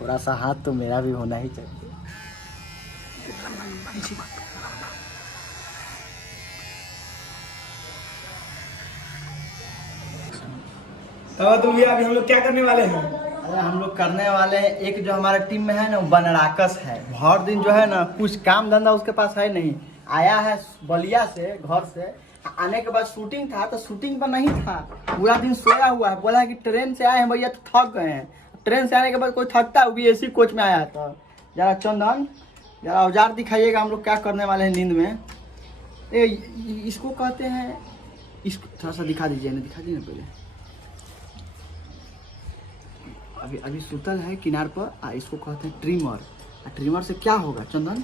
थोड़ा सा हाथ तो मेरा भी होना ही चाहिए। तो भैया अभी हम लोग क्या करने वाले हैं? अरे हम लोग करने वाले हैं, एक जो हमारा टीम में है ना बनराकस है, भर दिन जो है ना कुछ काम धंधा उसके पास है नहीं, आया है बलिया से घर से, आने के बाद शूटिंग था तो शूटिंग पर नहीं था, पूरा दिन सोया हुआ है, बोला है कि ट्रेन से आए हैं भैया तो थक गए हैं। ट्रेन से आने के बाद कोई थकता होगी, एसी कोच में आया है। तो जरा चंदन जरा औजार दिखाइएगा, हम लोग क्या करने वाले हैं नींद में। इसको कहते हैं, इसको थोड़ा सा दिखा दीजिए ना, दिखा दीजिए ना पहले। अभी अभी सुतल है किनार पर, इसको कहते हैं ट्रिमर। ट्रिमर से क्या होगा चंदन?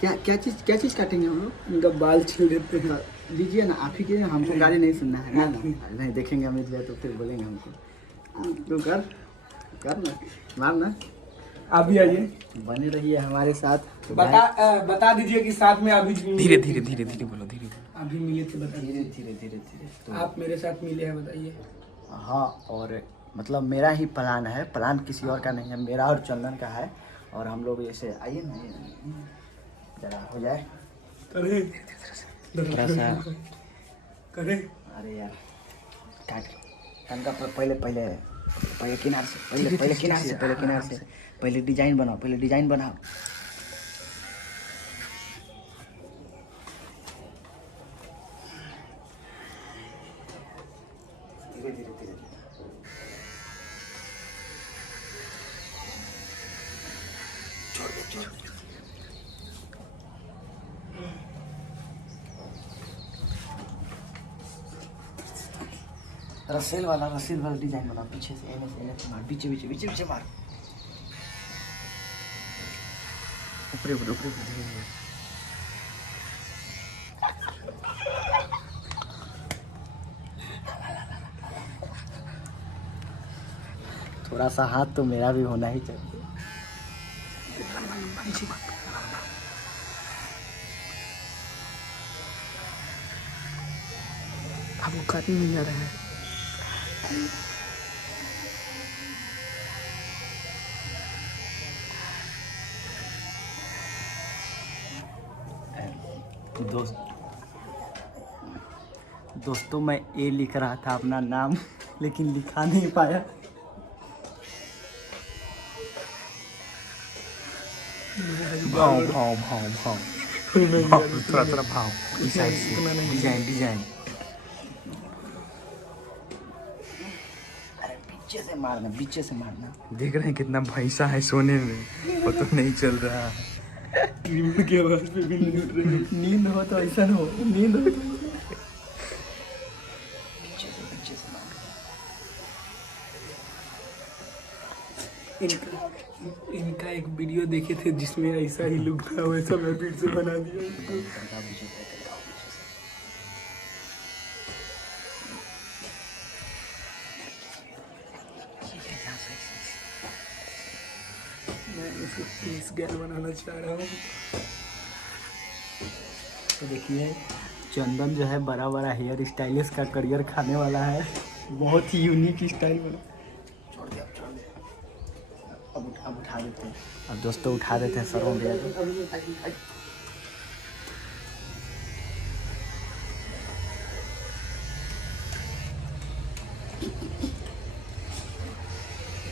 क्या चीज़ काटेंगे हम लोग? इनका बाल छील देते हैं। लीजिए ना, आप ही के, हमको गाली नहीं सुनना है ना। नहीं देखेंगे अमित भैया तो फिर बोलेंगे हमको। तो कर ना, मार ना। आप भी आइए, बने रहिए हमारे साथ। बता दीजिए कि साथ में अभी धीरे धीरे धीरे धीरे बोलो, धीरे अभी मिले थे, बता धीरे दीजिए। धीरे तो आप मेरे साथ मिले हैं, बताइए। हाँ, और मतलब मेरा ही प्लान है, प्लान किसी और का नहीं है, मेरा और चंदन का है। और हम लोग ऐसे आइए ना, जरा हो जाए थोड़ा सा। करे अरे यार काट का पहले किनार से, पहले किनार से पहले डिजाइन बनाओ। धीरे छोड़ दे। रसेल वाला डिजाइन बना, पीछे से एने से मार, पीछे मार, ऊपरे धीरे। थोड़ा सा हाथ तो मेरा भी होना ही चाहिए। आपको काटने नहीं आ रहा है? दोस्तों मैं ए लिख रहा था अपना नाम, लेकिन लिखा नहीं पाया। भाव थोड़ा भाव डिजाइन। अरे पीछे से मारना। देख रहे हैं कितना भैंसा है सोने में, वो तो नहीं चल रहा है। की आवाज पे भी नहीं उठ रही। नींद हो तो ऐसा हो, नींद हो तो पीछे से मारना। इनका एक वीडियो देखे थे जिसमें ऐसा ही लुक था, वैसा मैं फिर से बना दिया इसको। मैं इसको फेस गर्ल बनाना चाह रहा हूँ। तो देखिए चंदन जो है बड़ा हेयर स्टाइलिश का करियर खाने वाला है, बहुत ही यूनिक स्टाइल बना। छोड़ दे। अब उठा देते हैं, अब दोस्तों उठा देते हैं सरों भैया को।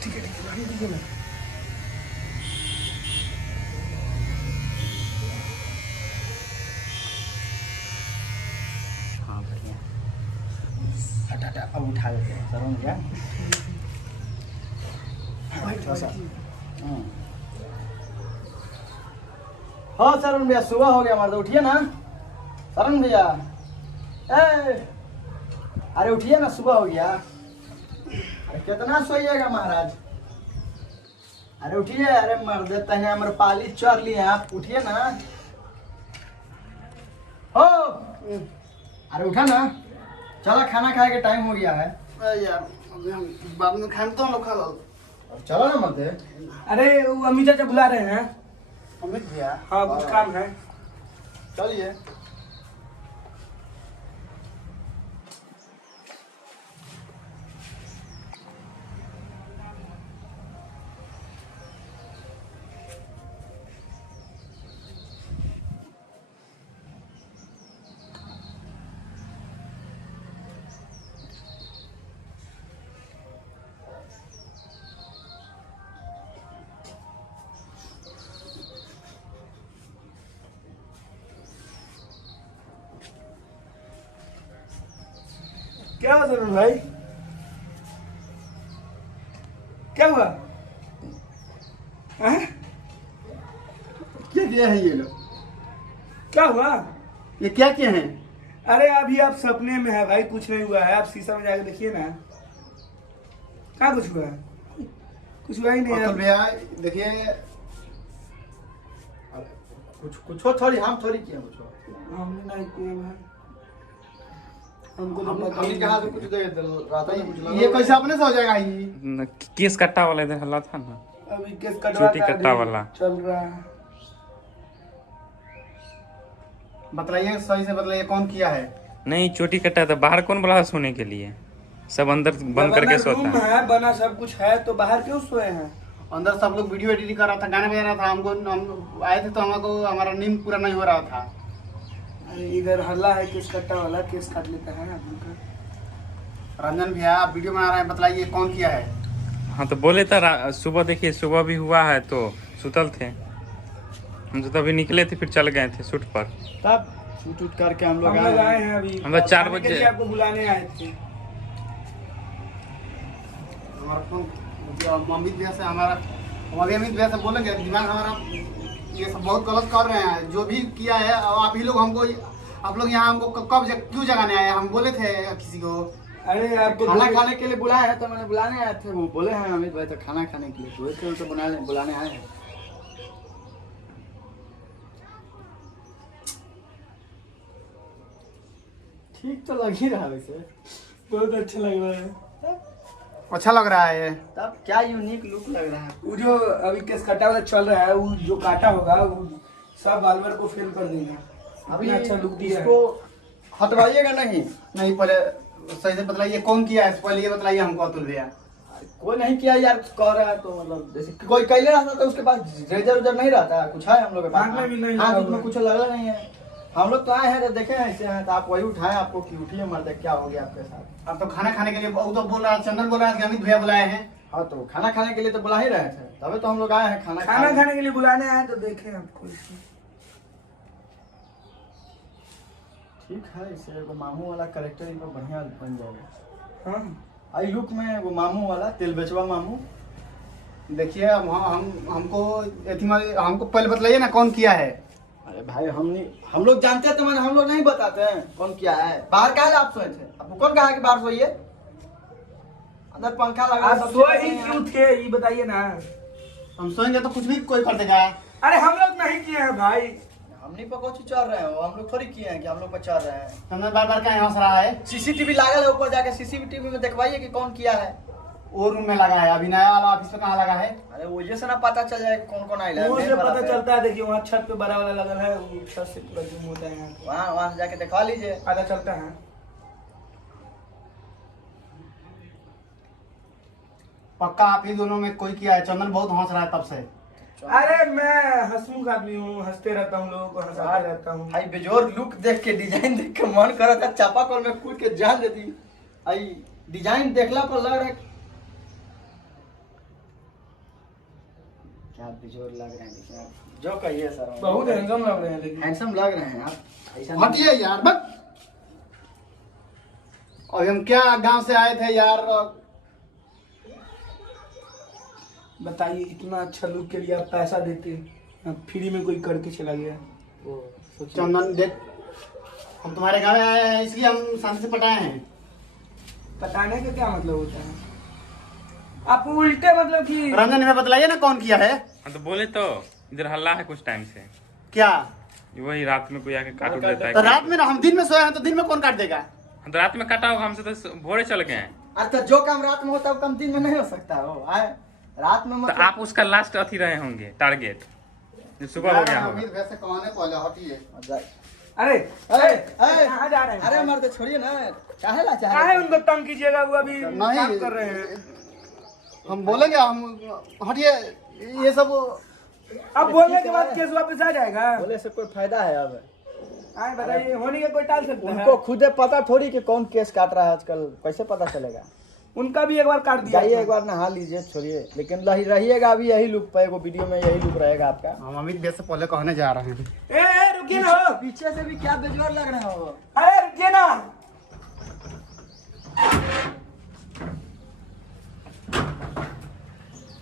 ठीक है ना। हाँ बढ़िया, हटा अब उठा देते हैं सरों भैया। थोड़ा सा हाँ सरुण भैया, सुबह हो गया हमारा, तो उठिए ना सरुण भैया। अरे उठिए ना, सुबह हो गया। अरे कितना सोइएगा महाराज, अरे उठिए। अरे मर देते हैं, हमारे पाली चढ़ लिए आप, उठिए ना। हो अरे उठा ना, चलो खाना खाए के टाइम हो गया है। यार बाद में खाएं तो हम लोग खा लो। चलो ना मत। अरे वो अमित चाचा बुला रहे हैं। अमित भैया? हाँ कुछ काम है। चलिए। क्या हुआ सर भाई? क्या हुआ? हैं? क्या किया है ये लोग? क्या हुआ? ये क्या किए हैं? अरे अभी आप सपने में है भाई, कुछ नहीं हुआ है। आप शीशा में जाके देखिए ना। क्या कुछ हुआ है? कुछ हुआ ही नहीं अतुल है। भैया देखिए, कुछ थोड़ी हम थोड़ी किए कुछ। हमने नहीं किया भाई, हमको तो हम पता ही कहा नहीं। कुछ दे रात में कुछ लगा। ये कैसे अपने से हो जाएगा ये? केस कट्टा वाला इधर हल्ला था ना, अभी केस कटवा चोटी का कट्टा अभी वाला। चल रहा है। बताइए सही से, बताइए कौन किया है? नहीं चोटी कट्टा था। बाहर कौन बोला सोने के लिए? सब अंदर बंद करके सोता रूम है। है बना, सब कुछ है, तो बाहर क्यों सोए हैं? अंदर सब लोग वीडियो एडिटिंग कर रहा था, गाना बजा रहा था। हम आए थे तो हमको हमारा नींद पूरा नहीं हो रहा था। अरे इधर हल्ला है केस कट्टा वाला, केस काट लेता है आदमी का। रंजन भैया आप वीडियो बना रहे हैं, बताइए कौन किया है? हाँ तो बोले था सुबह, देखिए सुबह भी हुआ है तो सुतल थे हम, तो तभी निकले थे, फिर चल गए थे शूट पर। तब शूट उट करके हम लोग हम लोग आए हैं अभी। हम लोग 4 खाने के बजे लिए आपको बुलाने आए थे। हमारा फोन अमित भैया से, हमारा हम अभी अमित भैया से बोलेंगे। दिमाग हमारा ये सब बहुत गलत कर रहे हैं, जो भी किया है। और आप ही लोग हमको, आप लोग यहाँ हमको क्यों जगाने आए? हम बोले थे किसी को अरे आपको खाना खाने के लिए बुलाया है, तो मैंने बुलाने आए थे। वो बोले हैं अमित भाई तो खाना खाने के लिए बोले थे, तो बुलाने आए हैं। ठीक तो लग ही रहा है वैसे, बहुत अच्छा लग रहा है। अच्छा लग रहा है। तब क्या यूनिक लुक लग रहा है। वो जो अभी केस कटा वाला चल रहा है, वो जो काटा होगा वो सब बालवर को फेल कर देगा। अभी अच्छा लुक दिया है। इसको हटवाइएगा नहीं? नहीं, पहले सही से बतलाइए कौन किया है। पहले ये बताइए हमको अतुल भैया। कोई नहीं किया यार, कह रहा है तो मतलब जैसे कोई कैले रहता तो उसके पास रेजर उजर नहीं रहता, कुछ है हम लोग के पास? हाथ में भी नहीं हाथ लगा में कुछ लगा नहीं है। हम लोग तो आए हैं तो देखे हैं ऐसे हैं, तो आप वही उठाए, आपको की उठिए मर्द, क्या हो गया आपके साथ? अब तो खाना खाने के लिए वो तो बोल रहा है, चंदन बोल रहा है कि अमित भैया बुलाए हैं। हाँ तो खाना खाने के लिए तो बुला ही रहे थे, तभी तो हम लोग आए हैं खाना खाने के लिए बुलाने आए तो देखे आपको। ठीक है, इसे वो मामू वाला कैरेक्टर इनको बढ़िया बन जाएगा। हाँ आई लुक में वो मामू वाला तेल बेचवा मामू। देखिए अब हमको पहले बताइए ना कौन किया है? अरे भाई हम लोग जानते हैं तो मैंने, हम लोग नहीं बताते हैं कौन किया है। बाहर कहा आप सोए थे? आपको कौन कहा कि बाहर सोइए? अंदर पंखा लगा, आप सब सोए चीज़ ही है। क्यों थे ये बताइए ना। हम सोएंगे तो कुछ भी कोई कर देगा। अरे हम लोग नहीं किए हैं भाई। हमने पर कुछ चल रहे हो, हम लोग थोड़ी किए हैं कि हम लोग पर चल रहे हैं। हमने बार बार कहीं हंस रहा है। सीसीटीवी लागल है ऊपर, जाके सीसीटीवी में देखवाइए कि कौन किया है। वो रूम में लगा है, अभी नया वाला ऑफिस में कहाँ लगा है? अरे वो ये से ना पता चल जाए कौन कौन आया है। मुंह से पता चलता है। देखिए वहाँ छत पे बड़ा वाला लगल है, वो छत से पूरा जूम होता है, वहाँ से जाके दिखा लीजिए, पता चलता है। पक्का आप ही दोनों में कोई किया है। चंदन बहुत हंस रहा है तब से। अरे मैं हंसमुख आदमी हूँ, हंसते रहता हूँ, लोगों को हंसाते रहता हूँ। भाई बेजोर लुक देख के, डिजाइन देख के मन कर रहा था चापाकल में कूद के जान देती। भाई डिजाइन देखला पर लग रहा है क्या बेजोर लग रहे हैं। जो कहिए सर, बहुत हैंडसम लग रहे हैं, लेकिन हैंडसम लग रहे हैं आप। ऐसा हटिए यार, बस और हम क्या गांव से आए थे यार। बताइए इतना अच्छा लुक के लिए आप पैसा देते, फ्री में कोई करके चला गया। चंदन देख, हम तुम्हारे घर आए हैं इसलिए हम शांति से पटाए हैं। पटाने का क्या मतलब होता है? आप उल्टे मतलब कि रंजन में बतलाइए ना कौन किया है? हाँ तो बोले तो इधर हल्ला है कुछ टाइम से। क्या वही रात में कोई आके काट उठ देता है। तो रात में ना, हम दिन में सोए हैं तो दिन में कौन काट देगा? हाँ तो रात में काटा होगा, हमसे तो भोरे चल गए हैं। अरे तो जो काम रात में होता है वो काम दिन में नहीं हो सकता हो। रात में तो मतलब आप उसका लास्ट अथी रहे होंगे टारगेट, जो सुबह हो गया होगा। वैसे कौन पहले हटिए। अरे अरे कहाँ जा रहे हैं? अरे मर्द छोड़िए ना, काहे ला चाह काहे रहे हैं? उनको तंग कीजिएगा, वो अभी नहीं। काम कर रहे हैं। हम बोलेंगे, हम हटिए ये सब। अब बोलने के बाद केस वापस आ जाएगा। बोले से कोई फायदा है? अब आए बताइए, होने का कोई टाल सकता है? उनको खुदे पता थोड़ी कि कौन केस काट रहा है आजकल, कैसे पता चलेगा? उनका भी एक बार काट दिया जाइए था। एक बार नहा लीजिए, छोड़िए। लेकिन रहिएगा अभी यही लुक पे, वो वीडियो में यही लुक रहेगा आपका। हम अमित भैया से पहले कहने जा रहे हैं। ए रुकिए ना, पीछे से भी क्या बेजोर लग रहे हो? अरे रुकिए ना।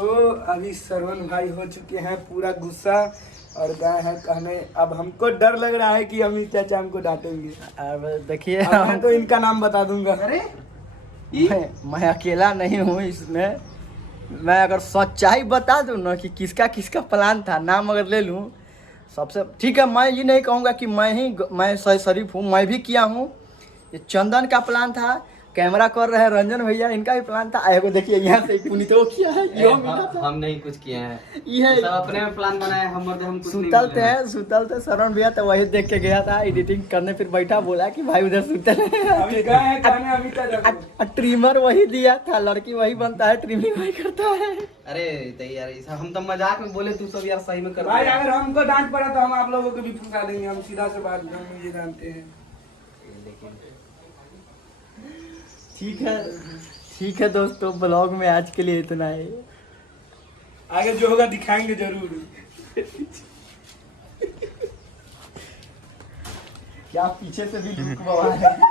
तो अभी श्रवण भाई हो चुके हैं पूरा गुस्सा और गए हैं कहने। अब हमको डर लग रहा है कि अमित चाचा हमको डांटेंगे। अब देखिए अब मैं तो इनका नाम बता दूंगा। अरे मैं अकेला नहीं हूँ इसमें। मैं अगर सच्चाई बता दूं ना कि किसका किसका प्लान था, नाम अगर ले लूं, सबसे ठीक है। मैं ये नहीं कहूँगा कि मैं सही शरीफ हूँ, मैं भी किया हूँ। ये चंदन का प्लान था, कैमरा कर रहे हैं रंजन भैया, इनका भी प्लान था। एगो देखिए यहाँ से पुनीत किया है, हम नहीं कुछ किए हैं, ये सब अपने में प्लान बनाए। हम कुछ नहीं सुतल बोले हैं। थे शरण भैया, तो वही देख के गया था एडिटिंग करने, फिर बैठा बोला कि भाई उधर सुतल अभी गए हैं कहने अमित चाचा को। ट्रिमर वही दिया था, लड़की वही बनता है, ट्रिमिंग वही करता है। अरे तो यार ये सब हम तो मजाक में बोले, तू सब यार सही में कर भाई रहा है। अगर हमको डांट पड़ा तो हम आप लोगों को भी फंसा देंगे। हम सीधा से बात हम ये जानते हैं। ठीक है दोस्तों, ब्लॉग में आज के लिए इतना ही। आगे जो होगा दिखाएंगे जरूर। क्या पीछे से भी लुक है।